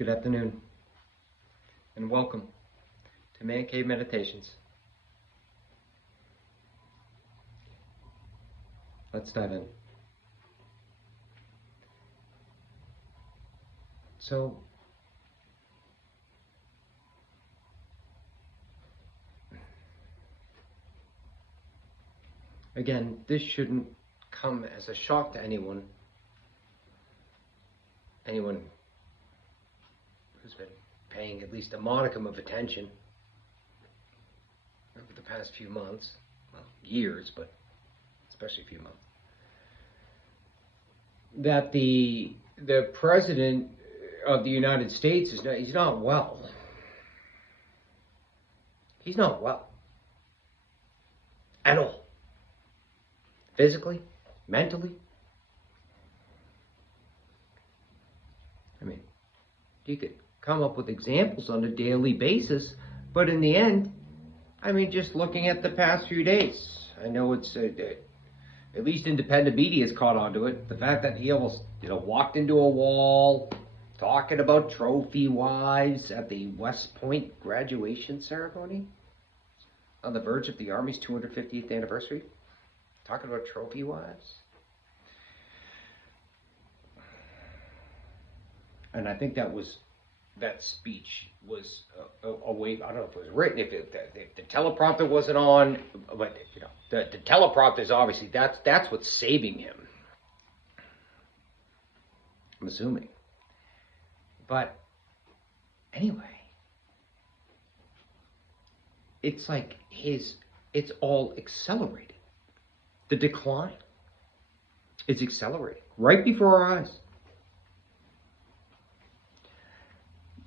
Good afternoon, and welcome to Man Cave Meditations. Let's dive in. So, again, this shouldn't come as a shock to anyone who's been paying at least a modicum of attention over the past few months, well, years, but especially a few months, that the president of the United States he's not well. He's not well at all. Physically, mentally. I mean, you could come up with examples on a daily basis, but in the end, I mean, just looking at the past few days, I know it's at least independent media has caught on to it. The fact that he almost, walked into a wall, talking about trophy wives at the West Point graduation ceremony, on the verge of the Army's 250th anniversary, talking about trophy wives. And I think that speech was a way, I don't know if it was written, if the teleprompter wasn't on, but the teleprompter is obviously, that's what's saving him, I'm assuming. But anyway, it's like it's all accelerated. The decline is accelerating right before our eyes.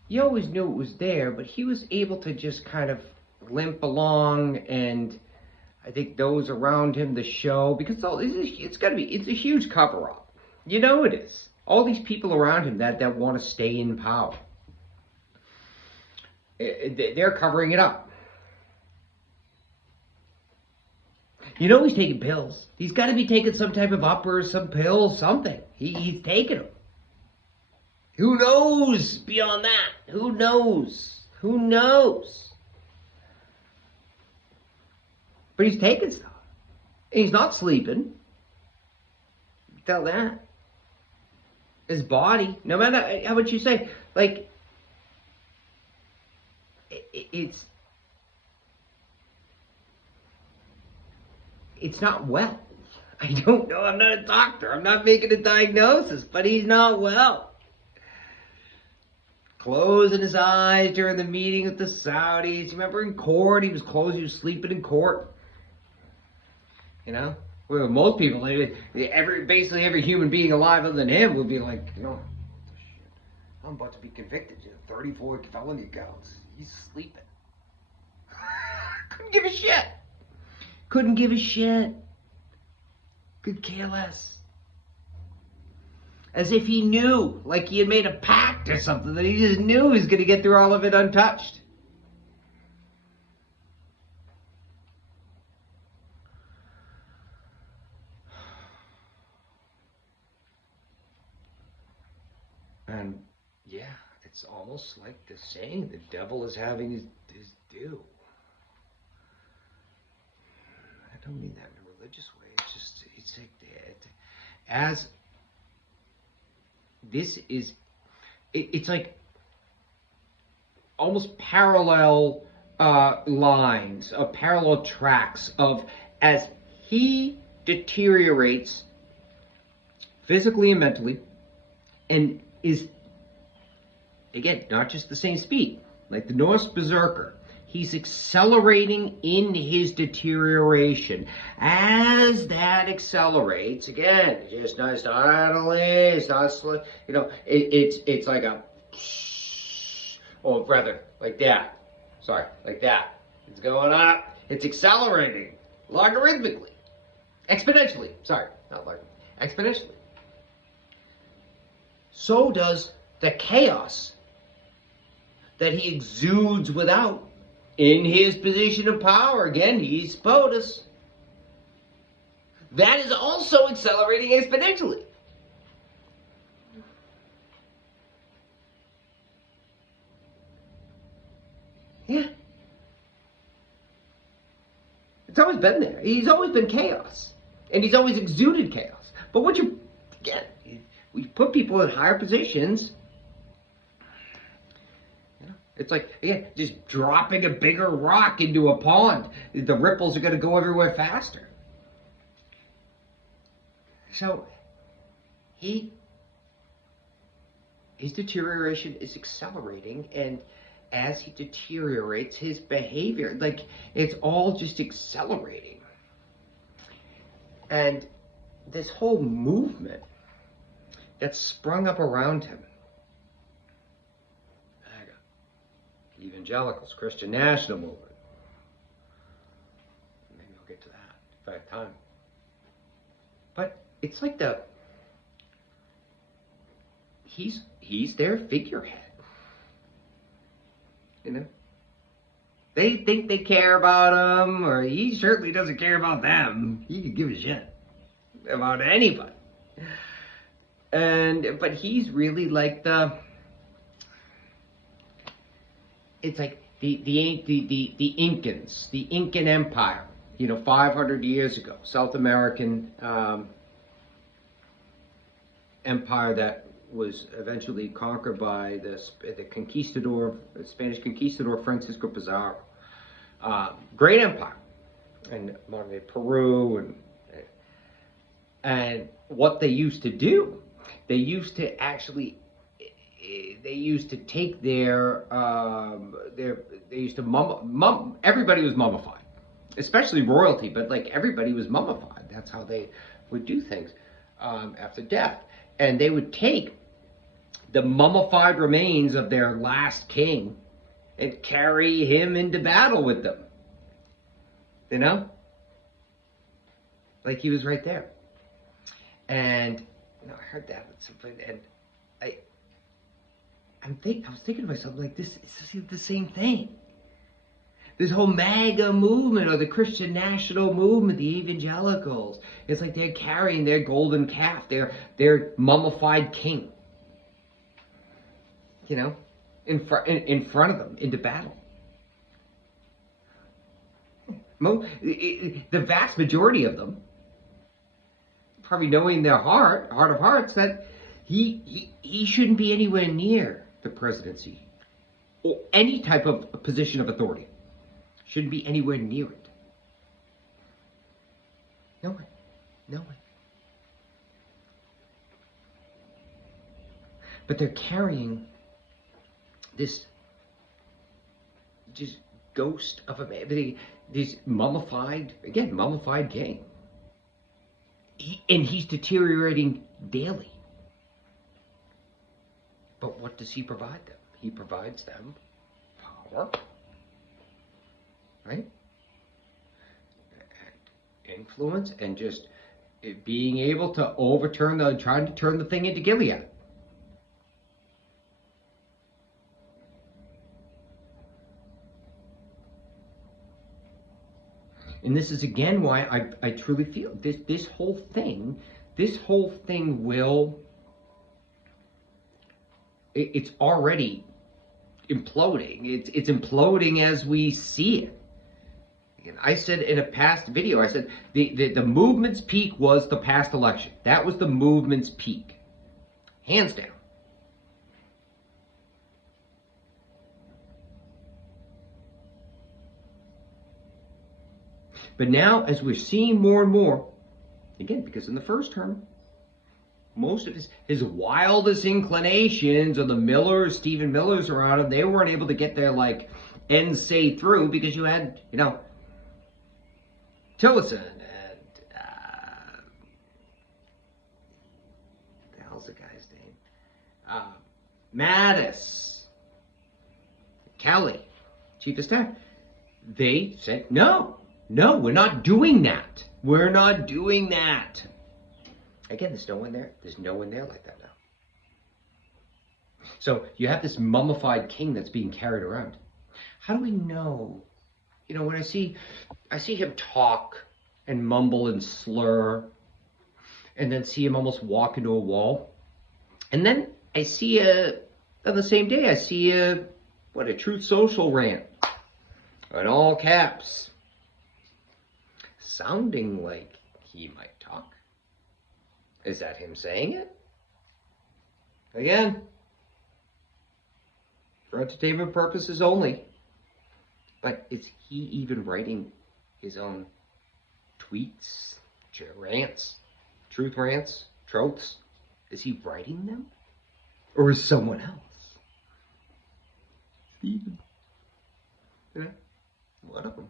You always knew it was there, but he was able to just kind of limp along, and I think those around him, the show, because it's a huge cover-up. You know it is. All these people around him that want to stay in power, they're covering it up. You know he's taking pills. He's got to be taking some type of uppers, some pills, something. He's taking them. Who knows beyond that? Who knows? Who knows? But he's taking stuff. And he's not sleeping. You can tell that. His body, no matter how much you say, like, it's not well. I don't know. I'm not a doctor. I'm not making a diagnosis, but he's not well. Closing his eyes during the meeting with the Saudis. Remember in court, he was closed, he was sleeping in court. Where most people, basically every human being alive other than him would be like, I'm about to be convicted. 34 felony counts. He's sleeping. Couldn't give a shit. Couldn't give a shit. Could care less. As if he knew, like he had made a pact or something, that he just knew he was going to get through all of it untouched. And yeah, it's almost like the saying, the devil is having his due. I don't mean that in a religious way. It's like as this is, it's like almost parallel lines, parallel tracks of as he deteriorates physically and mentally, and is, again, not just the same speed, like the Norse Berserker. He's accelerating in his deterioration. As that accelerates, again, it's not idly, it's not slow, it's like a, or rather, like that. Sorry, like that. It's going up, it's accelerating, logarithmically, exponentially, sorry, not logarithmically, exponentially. So does the chaos that he exudes without. In his position of power, again, he's POTUS. That is also accelerating exponentially. It's always been there. He's always been chaos. And he's always exuded chaos. But what you, again, we put people in higher positions. It's like, again, just dropping a bigger rock into a pond. The ripples are going to go everywhere faster. So, his deterioration is accelerating, and as he deteriorates, his behavior, like, it's all just accelerating. And this whole movement that's sprung up around him, evangelicals, Christian national movement. Maybe I'll get to that if I have time. But it's like he's their figurehead. You know? They think they care about him, or he certainly doesn't care about them. He could give a shit about anybody. But he's really like it's like the Incans, the Incan Empire, 500 years ago, South American empire that was eventually conquered by the Spanish conquistador Francisco Pizarro. Great empire, and modern day Peru, and what they used to do, they used to take everybody was mummified, especially royalty, but like everybody was mummified. That's how they would do things after death. And they would take the mummified remains of their last king and carry him into battle with them. Like he was right there. And I heard that at some point, and I was thinking to myself, like, this is the same thing. This whole MAGA movement, or the Christian national movement, the evangelicals, it's like they're carrying their golden calf, their mummified king, in front of them into battle. The vast majority of them, probably knowing their heart of hearts, that he shouldn't be anywhere near the presidency or any type of position of authority. Shouldn't be anywhere near it. No way. But they're carrying this just ghost of a man, this mummified king. And he's deteriorating daily. But what does he provide them? He provides them power, right? And influence, and just being able to trying to turn the thing into Gilead. And this is again why I truly feel this whole thing will, it's already imploding. It's imploding as we see it. And I said in a past video, I said the movement's peak was the past election. That was the movement's peak, hands down. But now, as we're seeing more and more, again, because in the first term, most of his wildest inclinations, or the Stephen Millers around him, they weren't able to get their end say through, because you had, Tillerson and the hell's the guy's name? Mattis, Kelly, Chief of Staff. They said, no, we're not doing that. We're not doing that. Again, there's no one there. There's no one there like that now. So you have this mummified king that's being carried around. How do we know? When I see him talk and mumble and slur, and then see him almost walk into a wall, and then I see on the same day, I see a Truth Social rant in all caps. sounding like he might talk. Is that him saying it? Again, for entertainment purposes only. But is he even writing his own tweets, rants, truth rants, troths? Is he writing them? Or is someone else? Stephen. Yeah, one of them.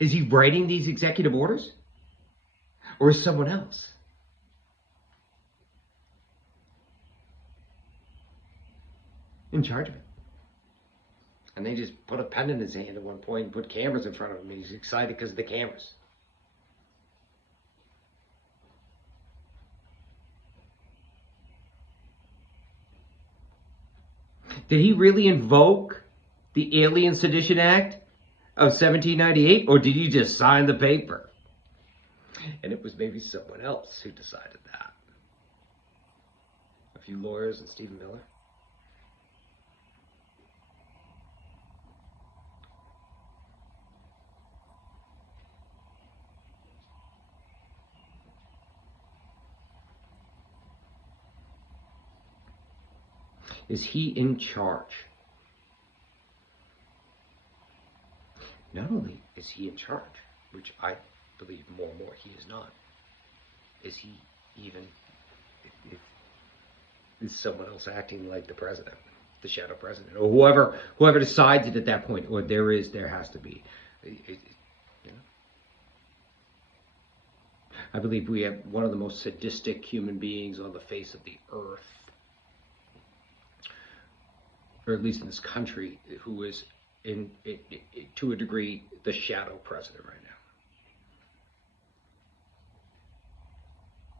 Is he writing these executive orders? Or is someone else in charge of it? And they just put a pen in his hand at one point and put cameras in front of him. And he's excited because of the cameras. Did he really invoke the Alien Sedition Act of 1798? Or did he just sign the paper? And it was maybe someone else who decided that. A few lawyers and Stephen Miller. Is he in charge? Not only is he in charge, which I believe more and more he is not, is he even, is someone else acting like the president, the shadow president, or whoever decides it at that point, or there has to be. I believe we have one of the most sadistic human beings on the face of the earth, or at least in this country, who is to a degree the shadow president right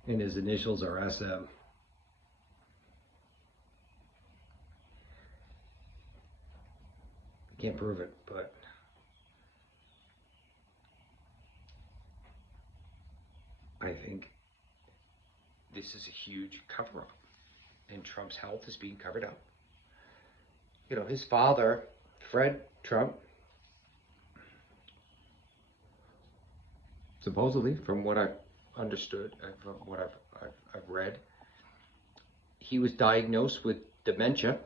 now. And his initials are SM. Can't prove it, but I think this is a huge cover-up, and Trump's health is being covered up. You know, his father, Fred Trump, supposedly, from what I've understood, from what I've read, he was diagnosed with dementia.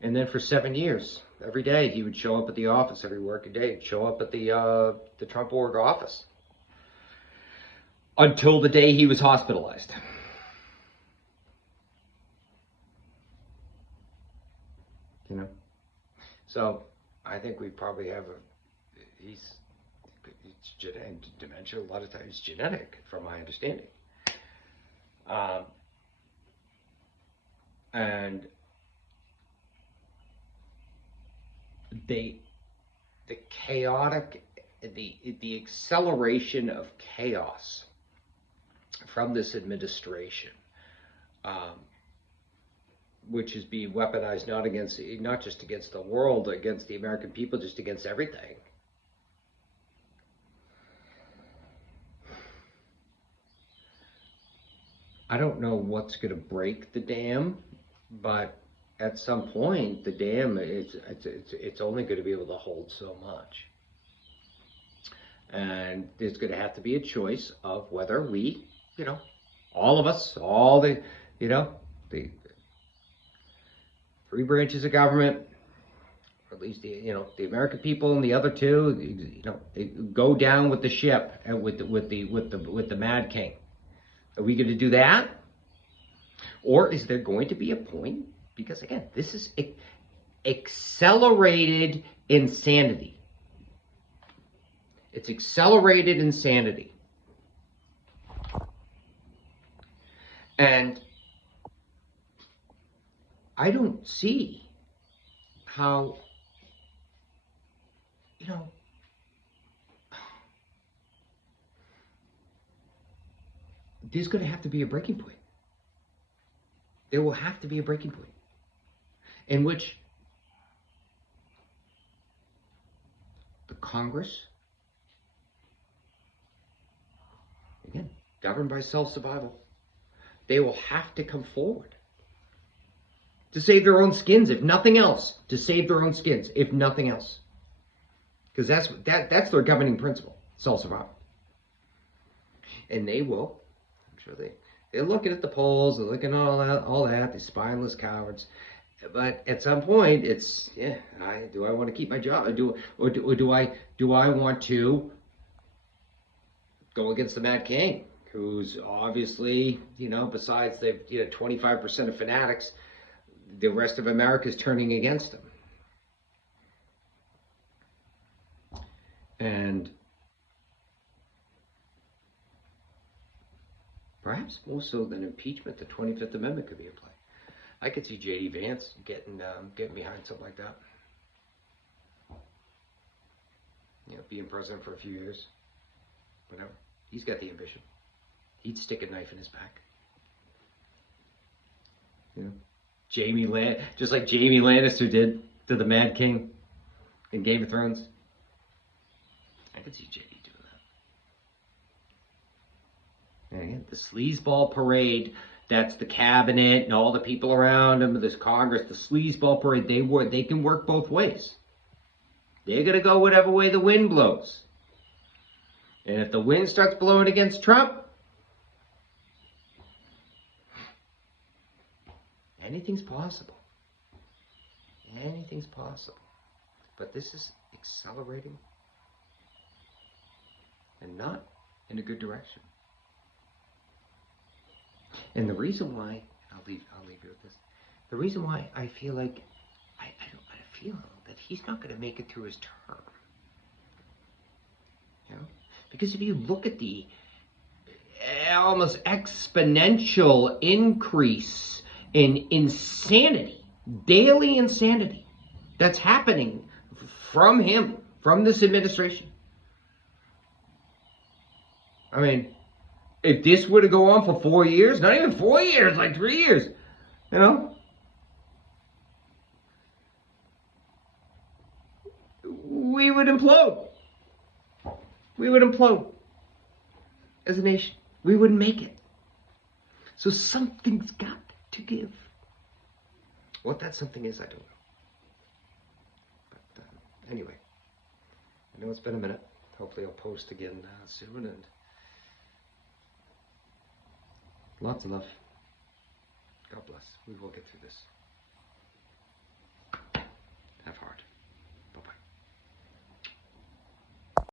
And then for 7 years, every day he would show up at the office, every working day, he'd show up at the Trump Org office until the day he was hospitalized. You know, so I think we probably have it's genetic, dementia. A lot of times it's genetic, from my understanding. And the chaotic, the acceleration of chaos from this administration, which is being weaponized not just against the world, against the American people, just against everything. I don't know what's going to break the dam, but at some point the dam it's only going to be able to hold so much. And there's going to have to be a choice of whether we, you know, all of us, all the, you know, the three branches of government, or at least the, you know, the American people and the other two, you know, they go down with the ship and with the Mad King. Are we going to do that? Or is there going to be a point, because again, this is accelerated insanity. It's accelerated insanity. And I don't see how, you know, there's going to have to be a breaking point. There will have to be a breaking point in which the Congress, again, governed by self-survival, they will have to come forward to save their own skins, if nothing else. To save their own skins, if nothing else. because that's their governing principle: sole survival. And they will, I'm sure they're looking at the polls, they're looking at all that, these spineless cowards. But at some point, it's do I want to keep my job? Do I want to go against the Mad King, who's obviously, besides the 25% of fanatics, the rest of America is turning against him. And perhaps more so than impeachment, the 25th Amendment could be in play. I could see J.D. Vance getting behind something like that. Being president for a few years, whatever. He's got the ambition. He'd stick a knife in his back. Just like Jaime Lannister did to the Mad King in Game of Thrones. I could see J.D. doing that. And again, the sleazeball parade, that's the cabinet and all the people around him, this Congress, the sleazeball parade, they can work both ways. They're going to go whatever way the wind blows. And if the wind starts blowing against Trump, anything's possible. Anything's possible. But this is accelerating and not in a good direction. And the reason why, I'll leave you with this. The reason why I feel like, I feel that he's not going to make it through his term. Because if you look at the almost exponential increase in insanity, daily insanity, that's happening from him, from this administration. I mean, if this were to go on for 4 years, not even 4 years, like 3 years, we would implode. We would implode as a nation. We wouldn't make it. So something's got to give. What that something is, I don't know. But anyway, I know it's been a minute. Hopefully I'll post again soon, and lots of love. God bless. We will get through this. Have heart.